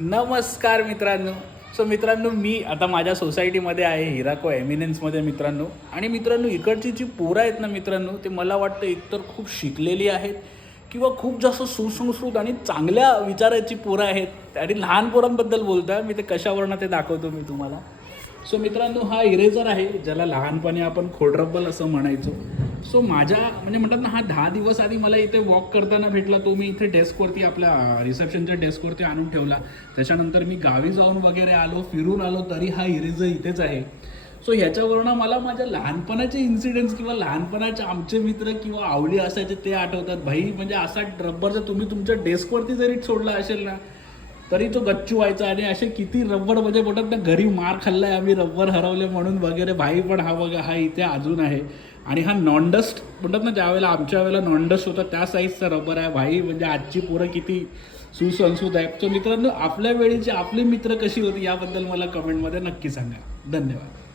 नमस्कार मित्रांनो. सो मित्रांनो मी आता माझ्या सोसायटीमध्ये आहे हिराको एमिनन्समध्ये मित्रांनो. आणि मित्रांनो इकडची जी पोरं आहेत ना मित्रांनो ते मला वाटतं एकतर खूप शिकलेली आहेत किंवा खूप जास्त सुसंस्कृत आणि चांगल्या विचाराची पोरं आहेत. आणि लहान पोरांबद्दल बोलतोय. मी ते कशावरनं ते दाखवतो मी तुम्हाला. सो मित्रांनो हा इरेझर आहे ज्याला लहानपणी आपण खोडरब्बल असं म्हणायचो. सो माझ्या म्हणजे म्हणतात ना हा दहा दिवस आधी मला इथे वॉक करताना भेटला तो मी इथे डेस्कवरती आपल्या रिसेप्शनच्या डेस्कवरती आणून ठेवला. त्याच्यानंतर मी गावी जाऊन वगैरे आलो फिरून आलो तरी हा इरेझर इथेच आहे. सो ह्याच्यावरून मला माझ्या लहानपणाचे इन्सिडेंट्स किंवा लहानपणाचे आमचे मित्र किंवा आवडी असायचे ते आठवतात. भाई म्हणजे असा रब्बर जर तुम्ही तुमच्या डेस्कवरती जरी सोडला असेल ना तरी तो गच्चू व्हायचा आणि असे किती रब्बर म्हणजे बोलतात ना घरी मार खाल्लाय आम्ही रब्बर हरवले म्हणून वगैरे. भाई पण हा बघा हा इथे अजून आहे. आणि हा नॉनडस्ट म्हणतात ना ज्यावेळेला आमच्या वेळेला नॉनडस्ट होता त्या साईजचा रबर आहे. भाई म्हणजे आजची पोरं किती सुसंस्कृत आहे तर मित्रांनो आपल्या वेळेची आपली मित्र कशी होती याबद्दल मला कमेंटमध्ये नक्की सांगा. धन्यवाद.